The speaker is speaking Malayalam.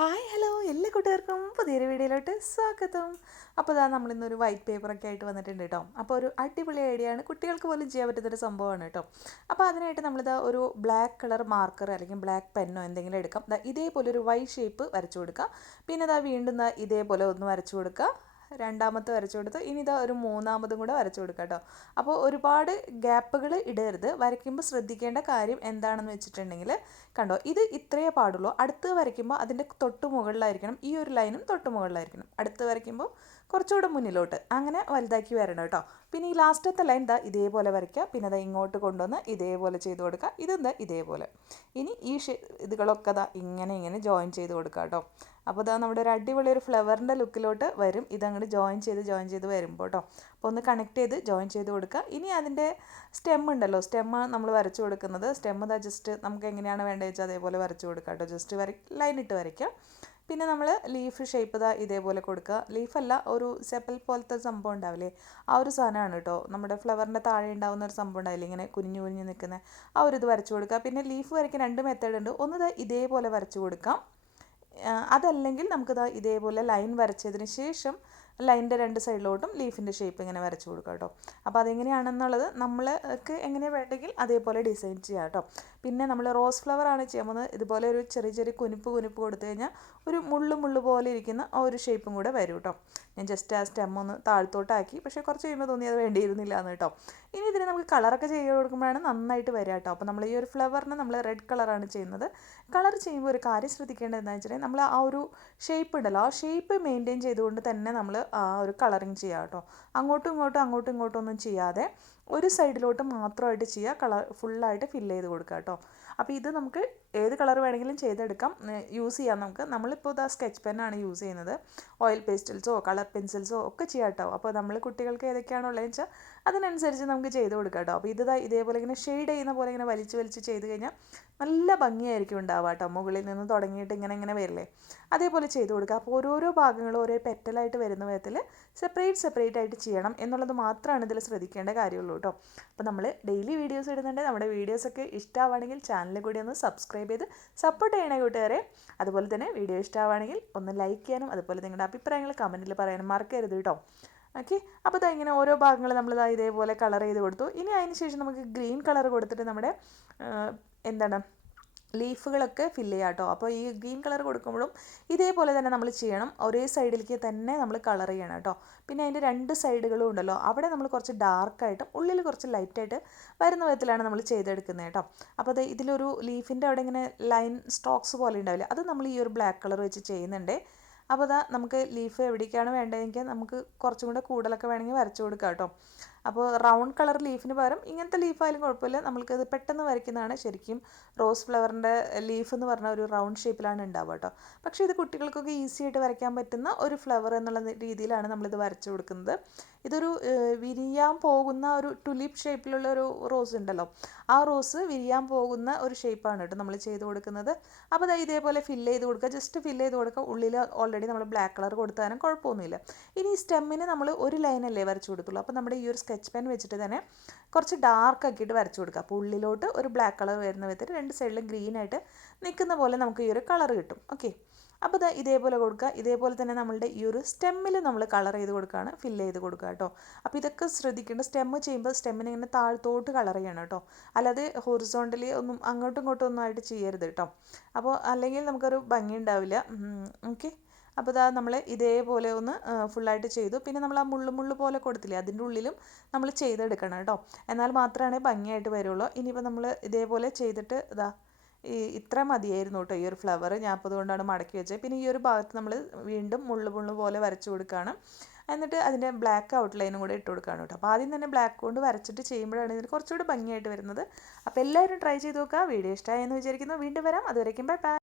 ഹായ് ഹലോ എല്ലാ കൂട്ടുകാർക്കും പുതിയൊരു വീഡിയോയിലോട്ട് സ്വാഗതം. അപ്പോൾ ഇതാ നമ്മളിന്നൊരു വൈറ്റ് പേപ്പറൊക്കെ ആയിട്ട് വന്നിട്ടുണ്ട് കേട്ടോ. അപ്പോൾ ഒരു അടിപൊളി ഐഡിയയാണ്, കുട്ടികൾക്ക് പോലും ചെയ്യാൻ പറ്റുന്നൊരു സംഭവമാണ് കേട്ടോ. അപ്പോൾ അതിനായിട്ട് നമ്മളിതാ ഒരു ബ്ലാക്ക് കളർ മാർക്കർ അല്ലെങ്കിൽ ബ്ലാക്ക് പെന്നോ എന്തെങ്കിലും എടുക്കാം. ഇതേപോലെ ഒരു വൈ ഷേപ്പ് വരച്ചു കൊടുക്കുക. പിന്നെ ഇതാ വീണ്ടും ഇതേപോലെ ഒന്ന് വരച്ചു കൊടുക്കുക. രണ്ടാമത്തെ വരച്ചു കൊടുത്ത് ഇനി ഇതാ ഒരു മൂന്നാമതും കൂടെ വരച്ചു കൊടുക്കുക കേട്ടോ. അപ്പോൾ ഒരുപാട് ഗ്യാപ്പുകൾ ഇടരുത്. വരയ്ക്കുമ്പോൾ ശ്രദ്ധിക്കേണ്ട കാര്യം എന്താണെന്ന് വെച്ചിട്ടുണ്ടെങ്കിൽ കണ്ടോ, ഇത് ഇത്രയേ പാടുള്ളൂ. അടുത്ത് വരയ്ക്കുമ്പോൾ അതിൻ്റെ തൊട്ട് മുകളിലായിരിക്കണം, ഈ ഒരു ലൈനും തൊട്ട് മുകളിലായിരിക്കണം. അടുത്ത് വരയ്ക്കുമ്പോൾ കുറച്ചുകൂടെ മുന്നിലോട്ട് അങ്ങനെ വലുതാക്കി വരണം കേട്ടോ. പിന്നെ ഈ ലാസ്റ്റത്തെ ലൈൻ ഇതേപോലെ വരയ്ക്കുക. പിന്നെ ഇങ്ങോട്ട് കൊണ്ടുവന്ന് ഇതേപോലെ ചെയ്ത് കൊടുക്കുക. ഇതേപോലെ. ഇനി ഈ ഇതുകളൊക്കെ ഇങ്ങനെ ജോയിൻ ചെയ്ത് കൊടുക്കുക കേട്ടോ. അപ്പോൾ നമ്മുടെ ഒരു അടിപൊളി ഒരു ഫ്ലവറിൻ്റെ ലുക്കിലോട്ട് വരും. ഇതങ്ങോട്ട് ജോയിൻ ചെയ്ത് വരുമ്പോൾ കേട്ടോ. അപ്പോൾ ഒന്ന് കണക്ട് ചെയ്ത് ജോയിൻ ചെയ്ത് കൊടുക്കുക. ഇനി അതിൻ്റെ സ്റ്റെം ഉണ്ടല്ലോ, നമ്മൾ വരച്ചു കൊടുക്കുന്നത് ജസ്റ്റ് നമുക്ക് എങ്ങനെയാണ് വേണ്ടത് വെച്ചാൽ അതേപോലെ വരച്ചു കൊടുക്കുക കേട്ടോ. ജസ്റ്റ് ലൈൻ ഇട്ട് വരയ്ക്കുക. പിന്നെ നമ്മൾ ലീഫ് ഷേപ്പ് ഇതേപോലെ കൊടുക്കുക. ലീഫല്ല, ഒരു സെപ്പൽ പോലത്തെ സംഭവം ഉണ്ടാവില്ലേ, ആ ഒരു സാധനമാണ് കേട്ടോ. നമ്മുടെ ഫ്ലവറിൻ്റെ താഴെ ഉണ്ടാകുന്ന ഒരു സംഭവം ഉണ്ടാവില്ലേ, ഇങ്ങനെ കുനിഞ്ഞു നിൽക്കുന്ന ആ ഒരു ഇത് വരച്ചു കൊടുക്കുക. പിന്നെ ലീഫ് വരയ്ക്കാൻ രണ്ട് മെത്തേഡ് ഉണ്ട്. ഒന്ന് ഇതേപോലെ വരച്ചു കൊടുക്കാം. അതല്ലെങ്കിൽ നമുക്കിതാ ഇതേപോലെ ലൈൻ വരച്ചതിന് ശേഷം ലൈനിൻ്റെ രണ്ട് സൈഡിലോട്ടും ലീഫിൻ്റെ ഷേപ്പ് ഇങ്ങനെ വരച്ചു കൊടുക്കാം കേട്ടോ. അപ്പോൾ അതെങ്ങനെയാണെന്നുള്ളത് നമ്മൾക്ക് എങ്ങനെയാണ് വേണ്ടെങ്കിൽ അതേപോലെ ഡിസൈൻ ചെയ്യാം കേട്ടോ. പിന്നെ നമ്മൾ റോസ് ഫ്ലവറാണ് ചെയ്യാൻ പോകുന്നത്. ഇതുപോലെ ഒരു ചെറിയ കുനിപ്പ് കൊടുത്തു കഴിഞ്ഞാൽ ഒരു മുള്ളു പോലെ ഇരിക്കുന്ന ആ ഒരു ഷേപ്പും കൂടെ വരും കേട്ടോ. ഞാൻ ജസ്റ്റ് ആ സ്റ്റെം ഒന്ന് താഴ്ത്തോട്ടാക്കി, പക്ഷേ കുറച്ച് കഴിയുമ്പോൾ തോന്നി അത് വേണ്ടിയിരുന്നില്ല എന്ന് കേട്ടോ. ഇനി ഇതിന് നമുക്ക് കളറൊക്കെ ചെയ്ത് കൊടുക്കുമ്പോഴാണ് നന്നായിട്ട് വരിക കേട്ടോ. അപ്പോൾ നമ്മൾ ഈ ഒരു ഫ്ലവറിന് നമ്മൾ റെഡ് കളറാണ് ചെയ്യുന്നത്. കളർ ചെയ്യുമ്പോൾ ഒരു കാര്യം ശ്രദ്ധിക്കേണ്ടത് എന്താണെന്ന് വെച്ചിട്ടുണ്ടെങ്കിൽ നമ്മൾ ആ ഒരു ഷേപ്പ് ഉണ്ടല്ലോ, ആ ഷേപ്പ് മെയിൻറ്റെയിൻ ചെയ്തുകൊണ്ട് തന്നെ നമ്മൾ ആ ഒരു കളറിങ് ചെയ്യുക കേട്ടോ. അങ്ങോട്ടും ഇങ്ങോട്ടും ഒന്നും ചെയ്യാതെ ഒരു സൈഡിലോട്ട് മാത്രമായിട്ട് ചെയ്യുക. കളർ ഫുള്ളായിട്ട് ഫില്ല് ചെയ്ത് കൊടുക്കുക കേട്ടോ. അപ്പോൾ ഇത് നമുക്ക് ഏത് കളർ വേണമെങ്കിലും ചെയ്തെടുക്കാം, യൂസ് ചെയ്യാം നമുക്ക്. നമ്മളിപ്പോൾ സ്കെച്ച് പെന്നാണ് യൂസ് ചെയ്യുന്നത്. ഓയിൽ പേസ്റ്റൽസോ കളർ പെൻസിൽസോ ഒക്കെ ചെയ്യാം കേട്ടോ. അപ്പോൾ നമ്മൾ കുട്ടികൾക്ക് ഏതൊക്കെയാണോ ഉള്ളതെന്ന് വെച്ചാൽ അതിനനുസരിച്ച് നമുക്ക് ചെയ്ത് കൊടുക്കാം കേട്ടോ. അപ്പോൾ ഇതേപോലെ ഇങ്ങനെ ഷെയ്ഡ് ചെയ്യുന്ന പോലെ ഇങ്ങനെ വലിച്ച് ചെയ്ത് കഴിഞ്ഞാൽ നല്ല ഭംഗിയായിരിക്കും ഉണ്ടാവുക കേട്ടോ. മുകളിൽ നിന്ന് തുടങ്ങിയിട്ട് ഇങ്ങനെ വരില്ലേ, അതേപോലെ ചെയ്ത് കൊടുക്കുക. അപ്പോൾ ഓരോരോ ഭാഗങ്ങളും ഓരോ പെറ്റലായിട്ട് വരുന്ന വിധത്തിൽ സെപ്പറേറ്റ് ആയിട്ട് ചെയ്യണം എന്നുള്ളത് മാത്രമാണ് ഇതിൽ ശ്രദ്ധിക്കേണ്ട കാര്യമുള്ളൂ കേട്ടോ. അപ്പോൾ നമ്മൾ ഡെയിലി വീഡിയോസ് ഇടുന്നുണ്ട്. നമ്മുടെ വീഡിയോസൊക്കെ ഇഷ്ടമാവുകയാണെങ്കിൽ ചാനൽ കൂടി ഒന്ന് സബ്സ്ക്രൈബ് ചെയ്ത് സപ്പോർട്ട് ചെയ്യണേ കൂട്ടുകാരെ. അതുപോലെ തന്നെ വീഡിയോ ഇഷ്ടമാവുകയാണെങ്കിൽ ഒന്ന് ലൈക്ക് ചെയ്യാനും അതുപോലെ നിങ്ങളുടെ അഭിപ്രായങ്ങൾ കമൻറ്റിൽ പറയാനും മറക്കരുത് കേട്ടോ. ഓക്കെ, അപ്പോൾ ഇങ്ങനെ ഓരോ ഭാഗങ്ങൾ നമ്മൾ ഇതേപോലെ കളർ ചെയ്ത് കൊടുത്തു. ഇനി അതിന് ശേഷം നമുക്ക് ഗ്രീൻ കളർ കൊടുത്തിട്ട് നമ്മുടെ ലീഫുകളൊക്കെ ഫില്ല് ചെയ്യാം കേട്ടോ. അപ്പോൾ ഈ ഗ്രീൻ കളർ കൊടുക്കുമ്പോഴും ഇതേപോലെ തന്നെ നമ്മൾ ചെയ്യണം. ഒരേ സൈഡിലേക്ക് തന്നെ നമ്മൾ കളർ ചെയ്യണം കേട്ടോ. പിന്നെ അതിൻ്റെ രണ്ട് സൈഡുകളും ഉണ്ടല്ലോ, അവിടെ നമ്മൾ കുറച്ച് ഡാർക്കായിട്ടും ഉള്ളിൽ കുറച്ച് ലൈറ്റായിട്ട് വരുന്ന വിധത്തിലാണ് നമ്മൾ ചെയ്തെടുക്കുന്നത് കേട്ടോ. അപ്പോൾ ഇതിലൊരു ലീഫിൻ്റെ അവിടെ ഇങ്ങനെ ലൈൻ സ്റ്റോക്സ് പോലെ ഉണ്ടാവില്ല, അത് നമ്മൾ ഈ ഒരു ബ്ലാക്ക് കളർ വെച്ച് ചെയ്യുന്നുണ്ട്. അപ്പോൾ നമുക്ക് ലീഫ് എവിടേക്കാണ് വേണ്ടതെങ്കിൽ നമുക്ക് കുറച്ചും കൂടെ കൂടുതലൊക്കെ വേണമെങ്കിൽ വരച്ചു കൊടുക്കാം കേട്ടോ. അപ്പോൾ റൗണ്ട് കളർ ലീഫിന് പകരം ഇങ്ങനത്തെ ലീഫായാലും കുഴപ്പമില്ല. നമ്മൾക്കത് പെട്ടെന്ന് വരയ്ക്കുന്നതാണ് ശരിക്കും റോസ് ഫ്ലവറിൻ്റെ ലീഫ് എന്ന് പറഞ്ഞാൽ ഒരു റൗണ്ട് ഷേപ്പിലാണ് ഉണ്ടാവുക കേട്ടോ. പക്ഷേ ഇത് കുട്ടികൾക്കൊക്കെ ഈസി ആയിട്ട് വരയ്ക്കാൻ പറ്റുന്ന ഒരു ഫ്ലവർ എന്നുള്ള രീതിയിലാണ് നമ്മളിത് വരച്ചു കൊടുക്കുന്നത്. ഇതൊരു വിരിയാൻ പോകുന്ന ഒരു ടുലിപ്പ് ഷേപ്പിലുള്ള ഒരു റോസ് ഉണ്ടല്ലോ, ആ റോസ് വിരിയാൻ പോകുന്ന ഒരു ഷേപ്പാണ് കേട്ടോ നമ്മൾ ചെയ്ത് കൊടുക്കുന്നത്. അപ്പോൾ ഇതേപോലെ ഫില്ല് ചെയ്ത് കൊടുക്കുക, ജസ്റ്റ് ഫില്ല് ചെയ്ത് കൊടുക്കുക. ഉള്ളിൽ ഓൾറെഡി നമ്മൾ ബ്ലാക്ക് കളർ കൊടുത്താലും കുഴപ്പമൊന്നുമില്ല. ഇനി സ്റ്റെമ്മിന് നമ്മൾ ഒരു ലൈനല്ലേ വരച്ചു കൊടുത്തുള്ളൂ. അപ്പോൾ നമ്മുടെ ഈ ഒരു സ്കെച്ച് പെൻ വെച്ചിട്ട് തന്നെ കുറച്ച് ഡാർക്ക് ആക്കിയിട്ട് വരച്ചു കൊടുക്കുക. അപ്പോൾ ഉള്ളിലോട്ട് ഒരു ബ്ലാക്ക് കളർ വരുന്ന വിധത്തിൽ രണ്ട് സൈഡിലും ഗ്രീൻ ആയിട്ട് നിൽക്കുന്ന പോലെ നമുക്ക് ഈ ഒരു കളർ കിട്ടും. ഓക്കെ, അപ്പോൾ ഇതേപോലെ കൊടുക്കുക. ഇതേപോലെ തന്നെ നമ്മളുടെ ഈ ഒരു സ്റ്റെമ്മിൽ നമ്മൾ കളർ ചെയ്ത് കൊടുക്കുകയാണ്, ഫില്ല് ചെയ്ത് കൊടുക്കുക കേട്ടോ. അപ്പോൾ ഇതൊക്കെ ശ്രദ്ധിക്കേണ്ട, സ്റ്റെമ്മ് ചെയ്യുമ്പോൾ സ്റ്റെമ്മിനെ ഇങ്ങനെ താഴത്തോട്ട് കളർ ചെയ്യണം കേട്ടോ. അല്ലാതെ ഹൊറിസോണ്ടലി ഒന്നും അങ്ങോട്ടും ഇങ്ങോട്ടും ഒന്നും ആയിട്ട് ചെയ്യരുത് കേട്ടോ. അപ്പോൾ അല്ലെങ്കിൽ നമുക്കൊരു ഭംഗി ഉണ്ടാവില്ല. ഓക്കെ, അപ്പോൾ നമ്മൾ ഇതേപോലെ ഒന്ന് ഫുള്ളായിട്ട് ചെയ്തു. പിന്നെ നമ്മൾ ആ മുള്ളു പോലെ കൊടുത്തില്ലേ, അതിൻ്റെ ഉള്ളിലും നമ്മൾ ചെയ്തെടുക്കണം കേട്ടോ. എന്നാൽ മാത്രമേ ഭംഗിയായിട്ട് വരുള്ളൂ. ഇനിയിപ്പോൾ നമ്മൾ ഇതേപോലെ ചെയ്തിട്ട് ഇത്ര മതിയായിരുന്നു കേട്ടോ ഈ ഒരു ഫ്ലവർ. ഞാൻ അപ്പോൾ അതുകൊണ്ടാണ് മടക്കി വെച്ചത്. പിന്നെ ഈ ഒരു ഭാഗത്ത് നമ്മൾ വീണ്ടും മുള്ളു പോലെ വരച്ചു കൊടുക്കുകയാണ്. എന്നിട്ട് അതിൻ്റെ ബ്ലാക്ക് ഔട്ട്ലൈനും കൂടെ ഇട്ട് കൊടുക്കുകയാണ് കേട്ടോ. അപ്പോൾ ആദ്യം തന്നെ ബ്ലാക്ക് കൊണ്ട് വരച്ചിട്ട് ചെയ്യുമ്പോഴാണ് ഇതിന് കുറച്ചുകൂടി ഭംഗിയായിട്ട് വരുന്നത്. അപ്പോൾ എല്ലാവരും ട്രൈ ചെയ്ത് നോക്കുക. വീഡിയോ ഇഷ്ടമായെന്ന് വിചാരിക്കുന്നു. വീണ്ടും വരാം. അതുവരേക്കും ബൈ ബൈ.